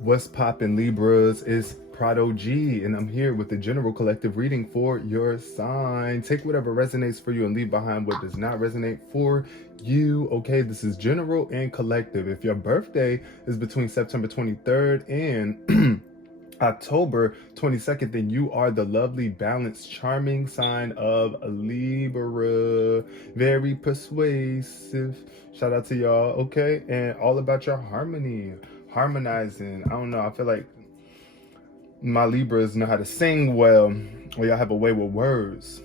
What's poppin', Libras? It's Prado G, and I'm here with the general collective reading for your sign. Take whatever resonates for you and leave behind what does not resonate for you. Okay, this is general and collective. If your birthday is between September 23rd and October 22nd, then you are the lovely, balanced, charming sign of Libra. Very persuasive. Shout out to y'all, okay? And all about your harmony, harmonizing. I don't know, I feel like my Libras know how to sing well, or y'all have a way with words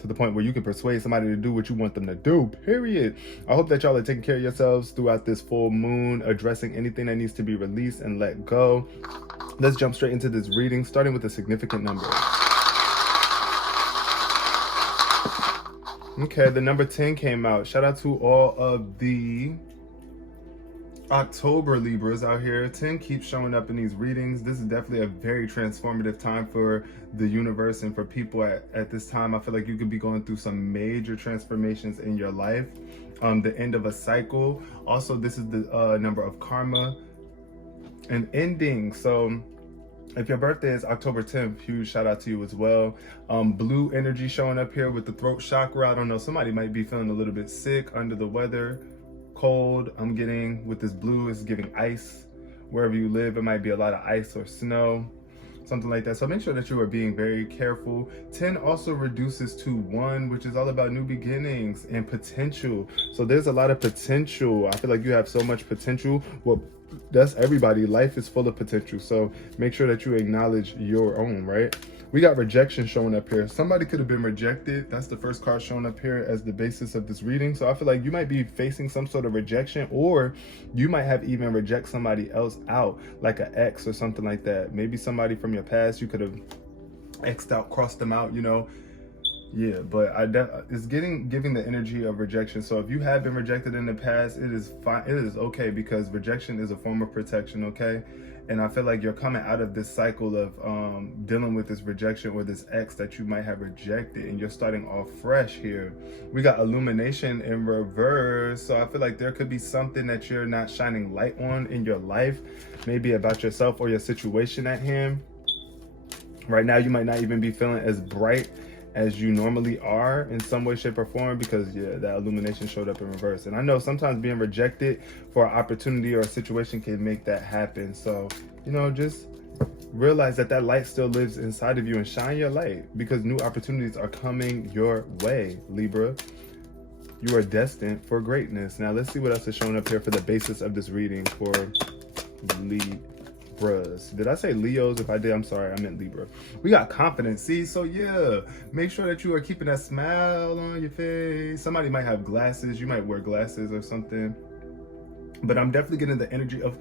to the point where you can persuade somebody to do what you want them to do, period. I hope that y'all are taking care of yourselves throughout this full moon, addressing anything that needs to be released and let go. Let's jump straight into this reading, starting with a significant number. Okay, the number 10 came out. Shout out to all of the October Libras out here. 10 keeps showing up in these readings. This is definitely a very transformative time for the universe and for people at this time. I feel like you could be going through some major transformations in your life. The end of a cycle. Also, this is the number of karma and ending. So if your birthday is October 10th, huge shout out to you as well. Blue energy showing up here with the throat chakra. I don't know, somebody might be feeling a little bit sick, under the weather, cold. I'm getting with this blue, it's giving ice. Wherever you live, it might be a lot of ice or snow, something like that. So make sure that you are being very careful. 10 also reduces to 1, which is all about new beginnings and potential. So there's a lot of potential. I feel like you have so much potential. Well, that's everybody. Life is full of potential. So make sure that you acknowledge your own, right? We got rejection showing up here. Somebody could have been rejected. That's the first card showing up here as the basis of this reading. So I feel like you might be facing some sort of rejection, or you might have even reject somebody else out, like an ex or something like that. Maybe somebody from your past, you could have X'd out, crossed them out, you know. Yeah, but it's giving the energy of rejection. So if you have been rejected in the past, it is fine. It is okay, because rejection is a form of protection, okay? And I feel like you're coming out of this cycle of dealing with this rejection or this ex that you might have rejected, and you're starting off fresh here. We got illumination in reverse. So I feel like there could be something that you're not shining light on in your life, maybe about yourself or your situation at hand. Right now, you might not even be feeling as bright as you normally are in some way, shape, or form, because yeah, that illumination showed up in reverse. And I know sometimes being rejected for an opportunity or a situation can make that happen. So, you know, just realize that that light still lives inside of you and shine your light, because new opportunities are coming your way, Libra. You are destined for greatness. Now let's see what else is showing up here for the basis of this reading for Libras. Did I say Leos? If I did, I'm sorry, I meant Libra. We got confidence. See, so yeah, make sure that you are keeping that smile on your face. Somebody might have glasses. You might wear glasses or something. But I'm definitely getting the energy of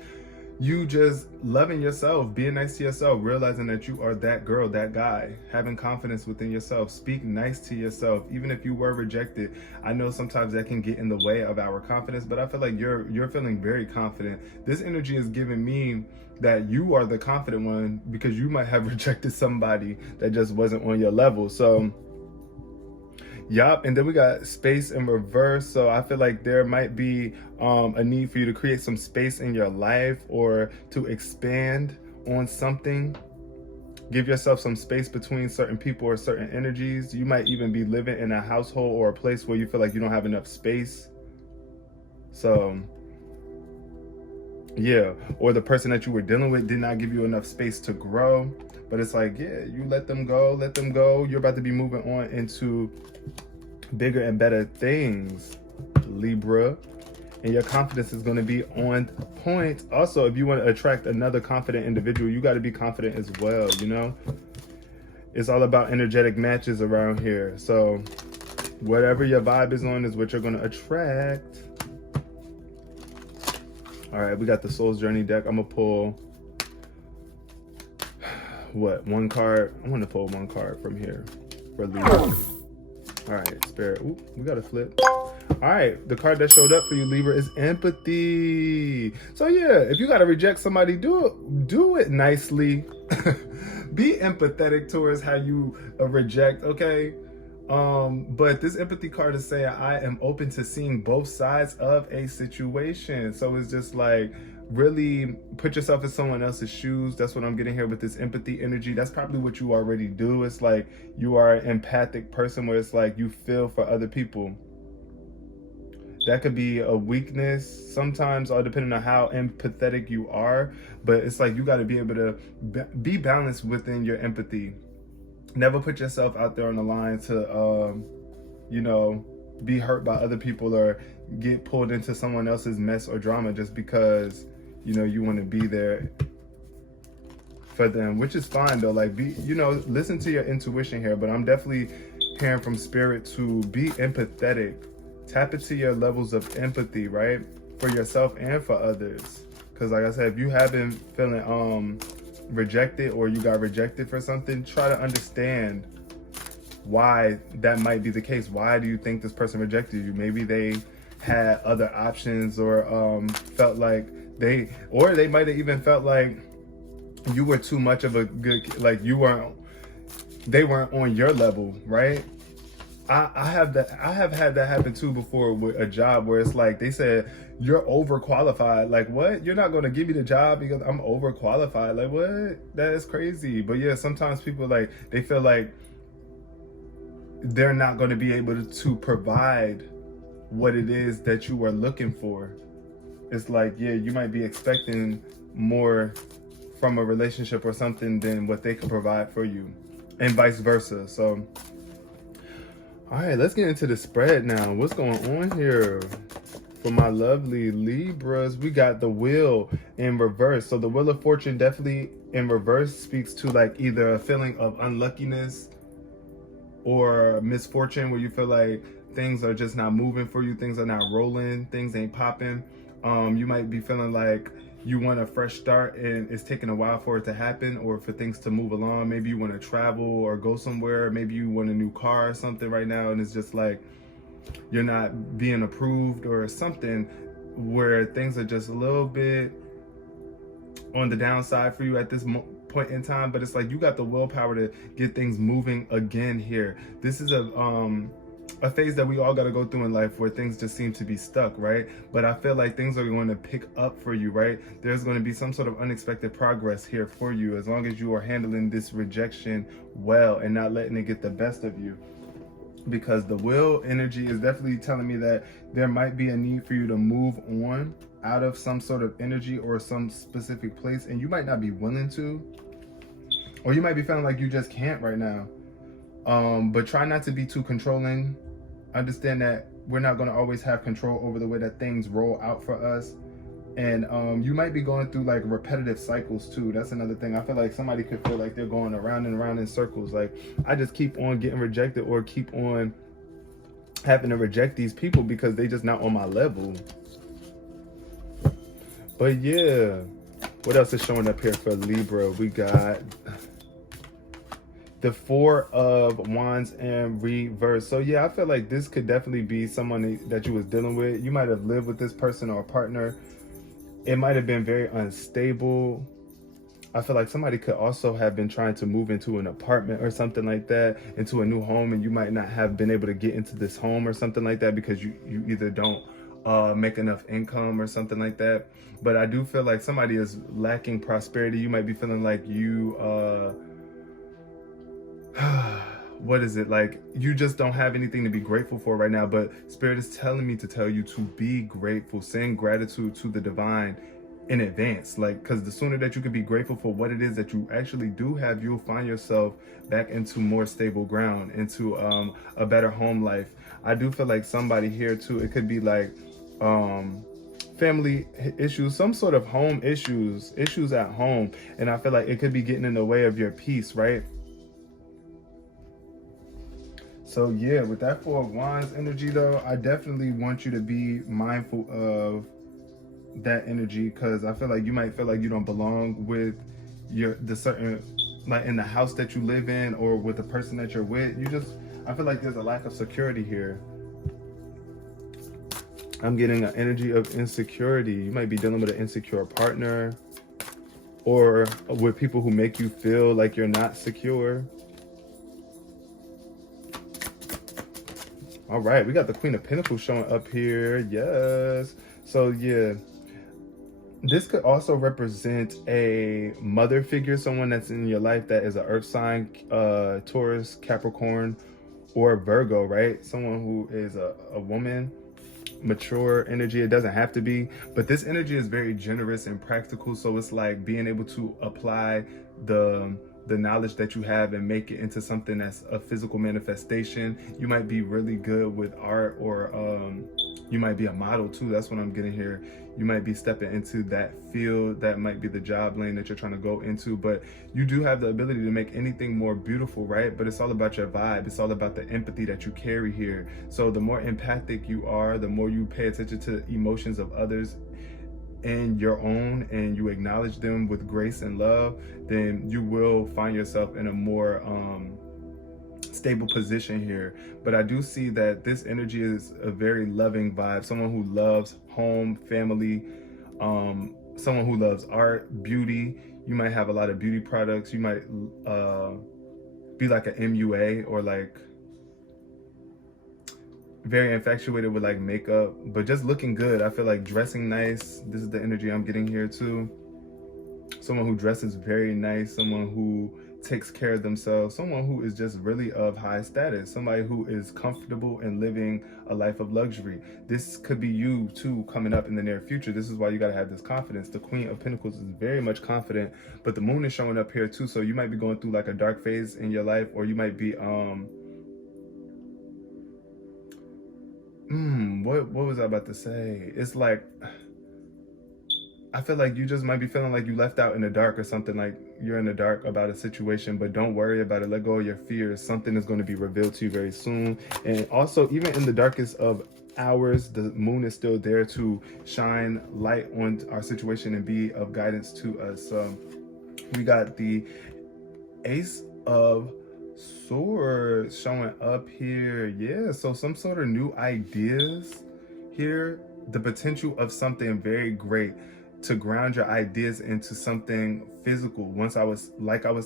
you just loving yourself, being nice to yourself, realizing that you are that girl, that guy, having confidence within yourself. Speak nice to yourself, even if you were rejected. I know sometimes that can get in the way of our confidence, but I feel like you're feeling very confident. This energy is giving me that you are the confident one, because you might have rejected somebody that just wasn't on your level. So yup, and then we got space in reverse. So I feel like there might be a need for you to create some space in your life, or to expand on something. Give yourself some space between certain people or certain energies. You might even be living in a household or a place where you feel like you don't have enough space. So yeah, or the person that you were dealing with did not give you enough space to grow. But it's like, yeah, you let them go, let them go. You're about to be moving on into bigger and better things, Libra. And your confidence is going to be on point. Also, if you want to attract another confident individual, you got to be confident as well, you know? It's all about energetic matches around here. So whatever your vibe is on is what you're going to attract. All right, we got the Soul's Journey deck. I'm going to pull, one card? I want to pull one card from here for Libra. All right, Spirit. Ooh, we got a flip. All right, the card that showed up for you, Libra, is empathy. So yeah, if you got to reject somebody, do it nicely. Be empathetic towards how you reject, okay? But this empathy card is saying I am open to seeing both sides of a situation. So it's just like, really put yourself in someone else's shoes. That's what I'm getting here with this empathy energy. That's probably what you already do. It's like you are an empathic person where it's like you feel for other people. That could be a weakness sometimes, or depending on how empathetic you are. But it's like you got to be able to be balanced within your empathy. Never put yourself out there on the line to, be hurt by other people or get pulled into someone else's mess or drama just because, you want to be there for them, which is fine though. Like, listen to your intuition here, but I'm definitely hearing from spirit to be empathetic. Tap into your levels of empathy, right? For yourself and for others. Because like I said, if you have been feeling rejected or you got rejected for something, try to understand why that might be the case. Why do you think this person rejected you? Maybe they had other options or felt like they might have even felt like you were too much of a good, like they weren't on your level, right? I have had that happen too before with a job where it's like they said you're overqualified. Like, what? You're not going to give me the job because I'm overqualified? Like, what? That is crazy. But yeah, sometimes people they feel like they're not going to be able to provide what it is that you are looking for. It's like, yeah, you might be expecting more from a relationship or something than what they can provide for you, and vice versa. So all right, let's get into the spread now. What's going on here for my lovely Libras? We got the Wheel in reverse. So the Wheel of Fortune definitely in reverse speaks to like either a feeling of unluckiness or misfortune where you feel like things are just not moving for you. Things are not rolling. Things ain't popping. You might be feeling like you want a fresh start and it's taking a while for it to happen or for things to move along. Maybe you want to travel or go somewhere. Maybe you want a new car or something right now and it's just like you're not being approved or something, where things are just a little bit on the downside for you at this point in time. But it's like you got the willpower to get things moving again here. This is a phase that we all got to go through in life where things just seem to be stuck, right? But I feel like things are going to pick up for you, right? There's going to be some sort of unexpected progress here for you as long as you are handling this rejection well and not letting it get the best of you. Because the Wheel energy is definitely telling me that there might be a need for you to move on out of some sort of energy or some specific place, and you might not be willing to, or you might be feeling like you just can't right now. But try not to be too controlling. Understand that we're not going to always have control over the way that things roll out for us. And you might be going through like repetitive cycles too. That's another thing. I feel like somebody could feel like they're going around and around in circles. Like, I just keep on getting rejected or keep on having to reject these people because they just not on my level. But yeah, what else is showing up here for Libra? We got the Four of Wands in reverse. So yeah, I feel like this could definitely be someone that you was dealing with. You might have lived with this person or a partner. It might have been very unstable. I feel like somebody could also have been trying to move into an apartment or something like that, into a new home, and you might not have been able to get into this home or something like that because you either don't make enough income or something like that. But I do feel like somebody is lacking prosperity. You might be feeling like you what is it, like you just don't have anything to be grateful for right now. But Spirit is telling me to tell you to be grateful. Send gratitude to the divine in advance, like, because the sooner that you can be grateful for what it is that you actually do have, you'll find yourself back into more stable ground, into a better home life. I do feel like somebody here too, it could be like family issues, some sort of home issues at home, and I feel like it could be getting in the way of your peace, right? So yeah, with that Four of Wands energy though, I definitely want you to be mindful of that energy, because I feel like you might feel like you don't belong with the certain, like in the house that you live in or with the person that you're with. I feel like there's a lack of security here. I'm getting an energy of insecurity. You might be dealing with an insecure partner or with people who make you feel like you're not secure. All right, we got the Queen of Pentacles showing up here. Yes. So yeah, This could also represent a mother figure, someone that's in your life that is an earth sign, Taurus, Capricorn, or Virgo, right? Someone who is a woman, mature energy. It doesn't have to be, but this energy is very generous and practical. So it's like being able to apply the knowledge that you have and make it into something that's a physical manifestation. You might be really good with art, or you might be a model too. That's what I'm getting here. You might be stepping into that field. That might be the job lane that you're trying to go into, but you do have the ability to make anything more beautiful, right? But it's all about your vibe. It's all about the empathy that you carry here. So the more empathic you are, the more you pay attention to emotions of others and your own, and you acknowledge them with grace and love, then you will find yourself in a more stable position here. But I do see that this energy is a very loving vibe, someone who loves home, family, someone who loves art, beauty. You might have a lot of beauty products. You might be like an MUA, or like very infatuated with like makeup, but just looking good. I feel like dressing nice. This is the energy I'm getting here too. Someone who dresses very nice, someone who takes care of themselves, someone who is just really of high status, somebody who is comfortable and living a life of luxury. This could be you too coming up in the near future. This is why you got to have this confidence. The Queen of Pentacles is very much confident, but the moon is showing up here too. So you might be going through like a dark phase in your life, or you might be what was I about to say? It's like, I feel like you just might be feeling like you left out in the dark or something, like you're in the dark about a situation, but don't worry about it. Let go of your fears. Something is going to be revealed to you very soon. And also, even in the darkest of hours, the moon is still there to shine light on our situation and be of guidance to us. We got the Ace of Swords showing up here. Yeah, so some sort of new ideas here, the potential of something very great to ground your ideas into something physical. Once I was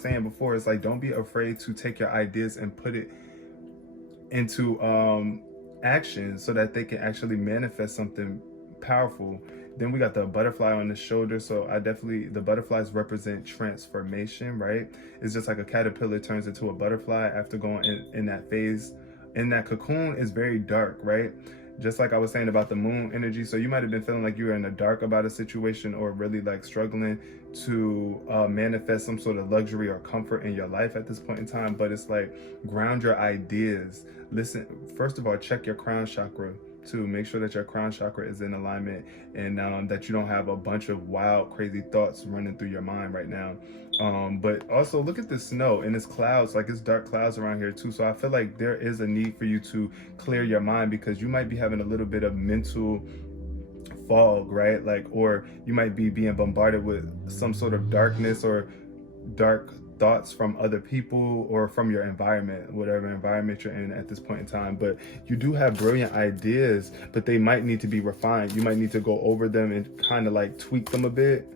saying before, it's like, don't be afraid to take your ideas and put it into action so that they can actually manifest something powerful. Then we got the butterfly on the shoulder. So the butterflies represent transformation, right? It's just like a caterpillar turns into a butterfly after going in that phase. And that cocoon is very dark, right? Just like I was saying about the moon energy. So you might have been feeling like you were in the dark about a situation, or really like struggling to manifest some sort of luxury or comfort in your life at this point in time. But it's like, ground your ideas. Listen, first of all, check your crown chakra too. Make sure that your crown chakra is in alignment, and that you don't have a bunch of wild, crazy thoughts running through your mind right now. But also look at the snow and it's clouds, like it's dark clouds around here too. So I feel like there is a need for you to clear your mind, because you might be having a little bit of mental fog, right? Like, or you might be being bombarded with some sort of darkness or dark thoughts from other people or from your environment, whatever environment you're in at this point in time. But you do have brilliant ideas, but they might need to be refined. You might need to go over them and kind of like tweak them a bit.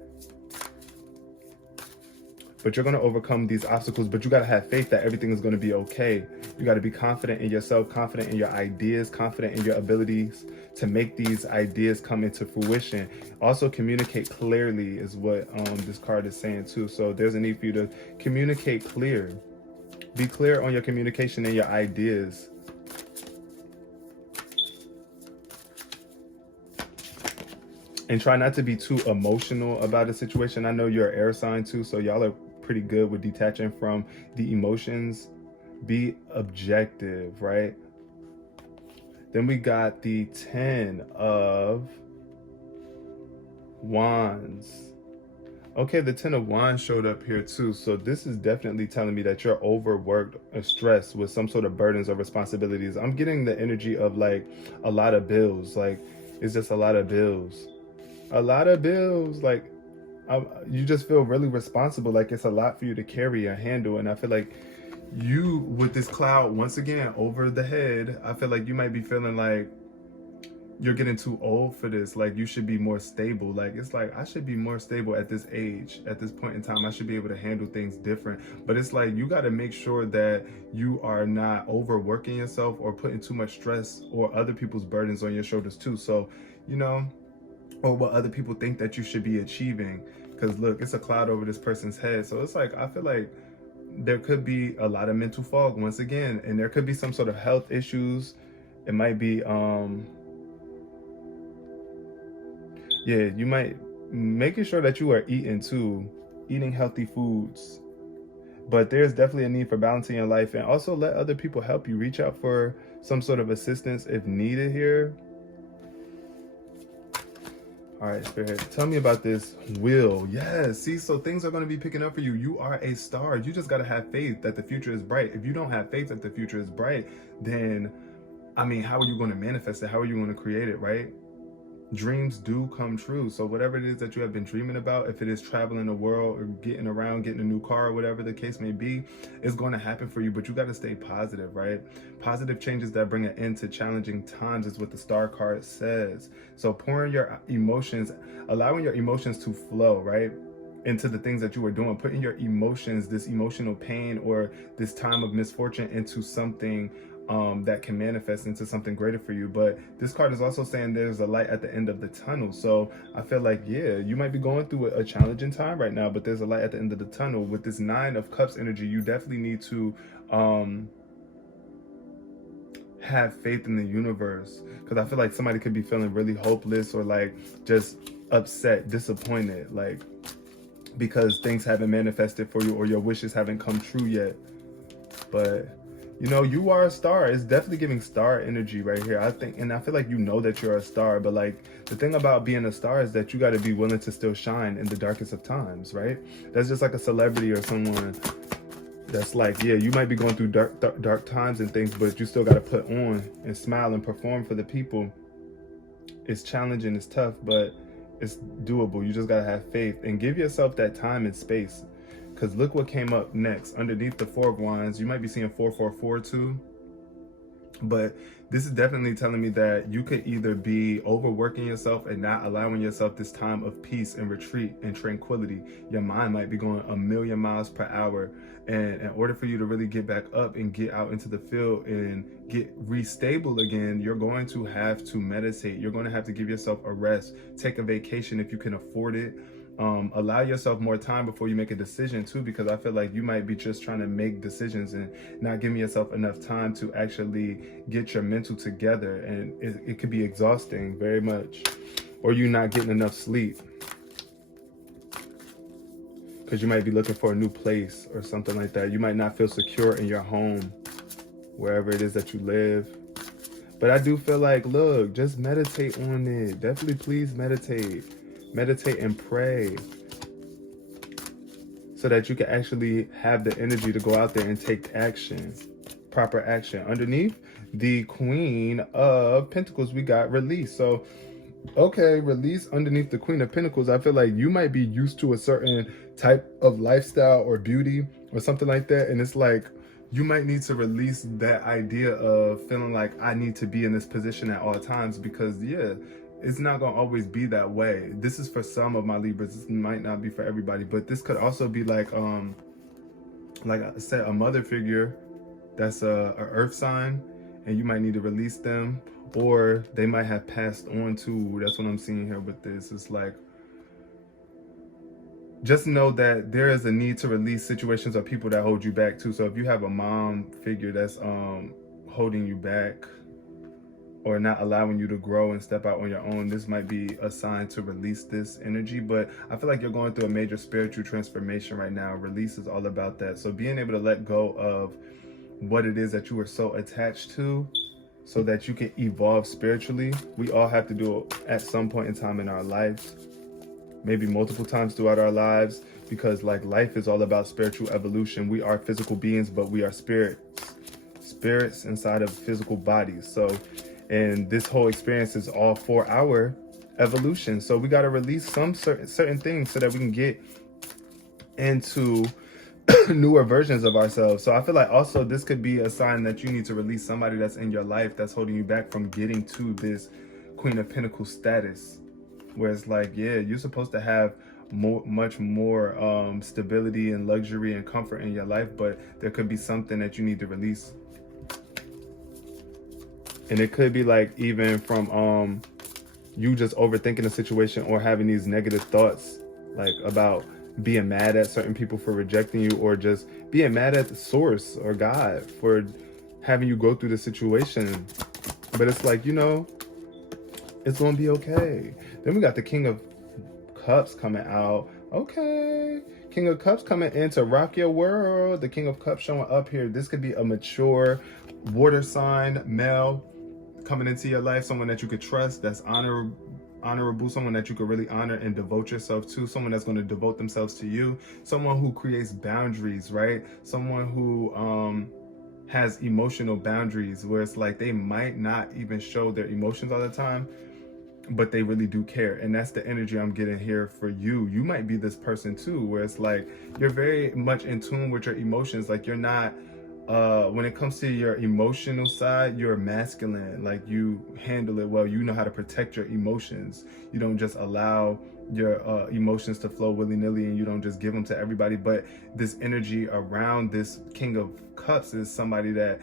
But you're going to overcome these obstacles, but you got to have faith that everything is going to be okay. You got to be confident in yourself, confident in your ideas, confident in your abilities to make these ideas come into fruition. Also, communicate clearly is what this card is saying too. So there's a need for you to communicate clear. Be clear on your communication and your ideas. And try not to be too emotional about a situation. I know you're an air sign too, so y'all are pretty good with detaching from the emotions. Be objective, right? Then we got the 10 of Wands. Okay, the 10 of Wands showed up here too. So this is definitely telling me that you're overworked or stressed with some sort of burdens or responsibilities. I'm getting the energy of like a lot of bills. Like, it's just a lot of bills. A lot of bills. Like, you just feel really responsible. Like, it's a lot for you to carry and handle. And I feel like you, with this cloud once again over the head, I feel like you might be feeling like you're getting too old for this. Like, you should be more stable. Like, it's like, I should be more stable at this age, at this point in time. I should be able to handle things different. But it's like, you got to make sure that you are not overworking yourself or putting too much stress or other people's burdens on your shoulders too. So, you know, or what other people think that you should be achieving. Because look, it's a cloud over this person's head. So it's like, I feel like there could be a lot of mental fog once again, and there could be some sort of health issues. It might be yeah, you might making sure that you are eating healthy foods. But there's definitely a need for balancing your life, and also let other people help you. Reach out for some sort of assistance if needed here. All right, Spirit, tell me about this will. Yes, see, so things are going to be picking up for you. You are a star. You just got to have faith that the future is bright. If you don't have faith that the future is bright, then, I mean, how are you going to manifest it? How are you going to create it, right? Dreams do come true. So whatever it is that you have been dreaming about, if it is traveling the world or getting around, getting a new car, or whatever the case may be, it's going to happen for you. But you got to stay positive, right? Positive changes that bring an end to challenging times is what the star card says. So pouring your emotions, allowing your emotions to flow, right, into the things that you are doing, putting your emotions, this emotional pain or this time of misfortune, into something that can manifest into something greater for you. But this card is also saying there's a light at the end of the tunnel. So I feel like, yeah, you might be going through a challenging time right now, but there's a light at the end of the tunnel. With this 9 of Cups energy, you definitely need to have faith in the universe, because I feel like somebody could be feeling really hopeless or like just upset, disappointed, like because things haven't manifested for you or your wishes haven't come true yet. But you know, you are a star. It's definitely giving star energy right here, I think. And I feel like you know that you're a star, but like the thing about being a star is that you got to be willing to still shine in the darkest of times, right? That's just like a celebrity or someone that's like, yeah, you might be going through dark times and things, but you still got to put on and smile and perform for the people. It's challenging, it's tough, but it's doable. You just got to have faith and give yourself that time and space. Because look what came up next. Underneath the 4 of Wands, you might be seeing 444 too. But this is definitely telling me that you could either be overworking yourself and not allowing yourself this time of peace and retreat and tranquility. Your mind might be going a million miles per hour. And in order for you to really get back up and get out into the field and get restable again, you're going to have to meditate. You're going to have to give yourself a rest. Take a vacation if you can afford it. Allow yourself more time before you make a decision too, because I feel like you might be just trying to make decisions and not giving yourself enough time to actually get your mental together, and it could be exhausting very much. Or you not getting enough sleep because you might be looking for a new place or something like that. You might not feel secure in your home, wherever it is that you live. But I do feel like, look, just meditate on it. Definitely please meditate. Meditate and pray so that you can actually have the energy to go out there and take action, proper action. Underneath the Queen of Pentacles, we got release. So, okay, release underneath the Queen of Pentacles. I feel like you might be used to a certain type of lifestyle or beauty or something like that. And it's like, you might need to release that idea of feeling like I need to be in this position at all times, because yeah, it's not going to always be that way. This is for some of my Libras. This might not be for everybody, but this could also be like I said, a mother figure that's a earth sign, and you might need to release them, or they might have passed on too. That's what I'm seeing here with this. It's like, just know that there is a need to release situations or people that hold you back too. So if you have a mom figure that's holding you back or not allowing you to grow and step out on your own, this might be a sign to release this energy. But I feel like you're going through a major spiritual transformation right now. Release is all about that. So being able to let go of what it is that you are so attached to, so that you can evolve spiritually. We all have to do it at some point in time in our lives, maybe multiple times throughout our lives, because like life is all about spiritual evolution. We are physical beings, but we are spirits inside of physical bodies. So, and this whole experience is all for our evolution. So we got to release some certain things so that we can get into newer versions of ourselves. So I feel like also this could be a sign that you need to release somebody that's in your life that's holding you back from getting to this Queen of Pentacles status, where it's like, yeah, you're supposed to have much more stability and luxury and comfort in your life, but there could be something that you need to release. And it could be like even from you just overthinking the situation or having these negative thoughts, like about being mad at certain people for rejecting you, or just being mad at the source or God for having you go through the situation. But it's like, it's gonna be okay. Then we got the King of Cups coming out. Okay. King of Cups coming in to rock your world. The King of Cups showing up here. This could be a mature water sign male coming into your life, someone that you could trust, that's honorable, someone that you could really honor and devote yourself to, someone that's going to devote themselves to you, someone who creates boundaries, right? Someone who has emotional boundaries, where it's like they might not even show their emotions all the time, but they really do care. And that's the energy I'm getting here for you. You might be this person too, where it's like you're very much in tune with your emotions. Like you're not when it comes to your emotional side, you're masculine. Like you handle it well. You know how to protect your emotions. You don't just allow your emotions to flow willy-nilly, and you don't just give them to everybody. But this energy around this King of Cups is somebody that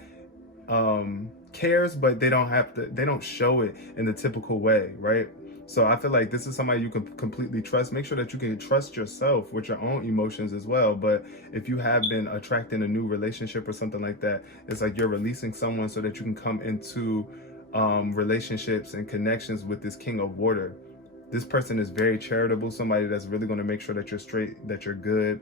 cares, but they don't show it in the typical way, right? So I feel like this is somebody you can completely trust. Make sure that you can trust yourself with your own emotions as well. But if you have been attracting a new relationship or something like that, it's like you're releasing someone so that you can come into relationships and connections with this King of Water. This person is very charitable, somebody that's really going to make sure that you're straight, that you're good.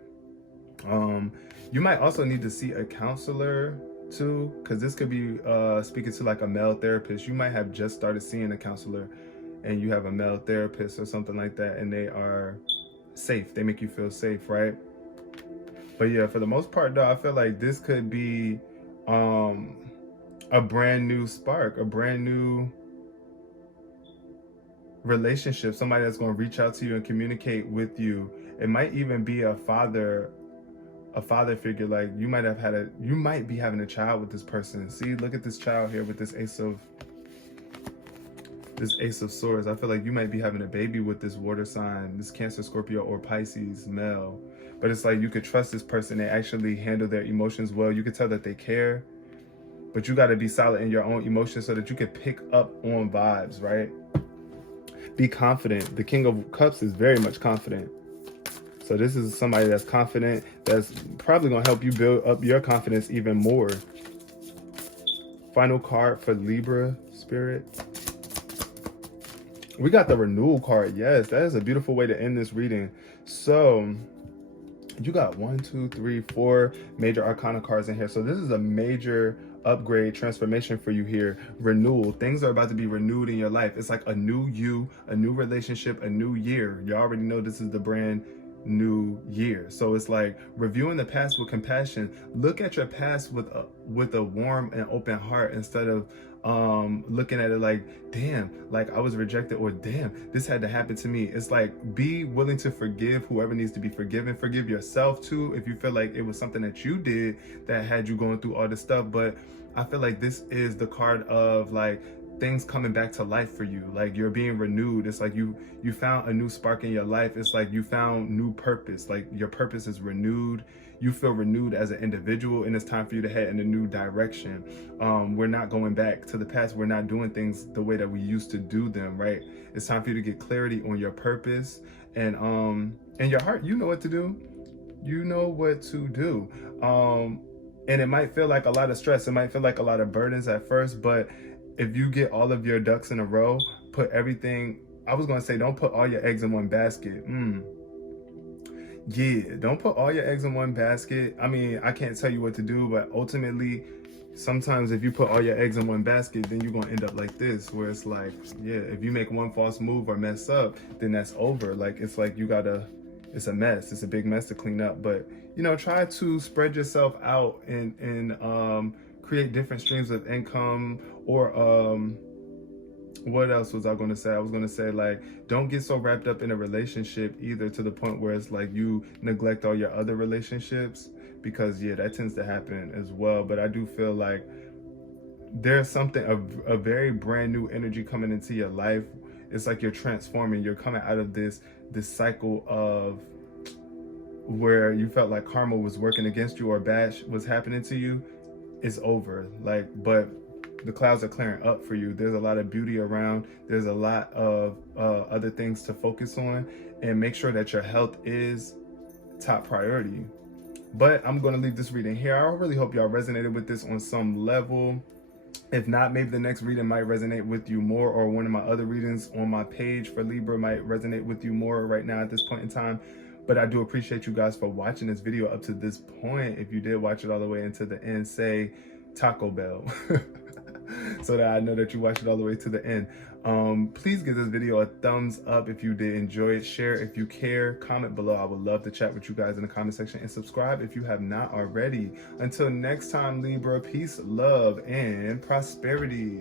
You might also need to see a counselor too, because this could be speaking to like a male therapist. You might have just started seeing a counselor and you have a male therapist or something like that, and they are safe. They make you feel safe, right? But yeah, for the most part though, I feel like this could be a brand new spark, a brand new relationship, somebody that's going to reach out to you and communicate with you. It might even be a father figure. Like you might be having a child with this person. See, look at this child here with this Ace of Swords. I feel like you might be having a baby with this water sign, this Cancer, Scorpio, or Pisces male. But it's like you could trust this person. They actually handle their emotions well. You could tell that they care, but you got to be solid in your own emotions so that you can pick up on vibes, right? Be confident. The King of Cups is very much confident. So this is somebody that's confident, that's probably going to help you build up your confidence even more. Final card for Libra spirit. We got the renewal card. Yes, that is a beautiful way to end this reading. So you got 1, 2, 3, 4 major arcana cards in here. So this is a major upgrade, transformation for you here. Renewal. Things are about to be renewed in your life. It's like a new you, a new relationship, a new year. You already know this is the brand new year. So it's like reviewing the past with compassion. Look at your past with a warm and open heart, instead of looking at it like, damn, like I was rejected, or damn, this had to happen to me. It's like, be willing to forgive whoever needs to be forgiven. Forgive yourself too if you feel like it was something that you did that had you going through all this stuff. But I feel like this is the card of like things coming back to life for you. Like you're being renewed. It's like you found a new spark in your life. It's like you found new purpose. Like your purpose is renewed. You feel renewed as an individual, and it's time for you to head in a new direction. We're not going back to the past. We're not doing things the way that we used to do them, right? It's time for you to get clarity on your purpose, and your heart. You know what to do. You know what to do. And it might feel like a lot of stress. It might feel like a lot of burdens at first, but if you get all of your ducks in a row, put everything, I was going to say, don't put all your eggs in one basket. Yeah, don't put all your eggs in one basket. I mean, I can't tell you what to do, but ultimately, sometimes if you put all your eggs in one basket, then you're going to end up like this, where it's like, yeah, if you make one false move or mess up, then that's over. Like, it's like it's a mess. It's a big mess to clean up. But, try to spread yourself out and create different streams of income, or what else was I going to say? I was going to say, like, don't get so wrapped up in a relationship either, to the point where it's like you neglect all your other relationships, because yeah, that tends to happen as well. But I do feel like there's something, a very brand new energy coming into your life. It's like you're transforming. You're coming out of this cycle of where you felt like karma was working against you or bad was happening to you. It's over. Like, but the clouds are clearing up for you. There's a lot of beauty around. There's a lot of other things to focus on, and make sure that your health is top priority. But I'm going to leave this reading here. I really hope y'all resonated with this on some level. If not, maybe the next reading might resonate with you more, or one of my other readings on my page for Libra might resonate with you more right now at this point in time. But I do appreciate you guys for watching this video up to this point. If you did watch it all the way into the end, say Taco Bell so that I know that you watched it all the way to the end. Please give this video a thumbs up if you did enjoy it. Share if you care. Comment below. I would love to chat with you guys in the comment section, and subscribe if you have not already. Until next time, Libra, peace, love, and prosperity.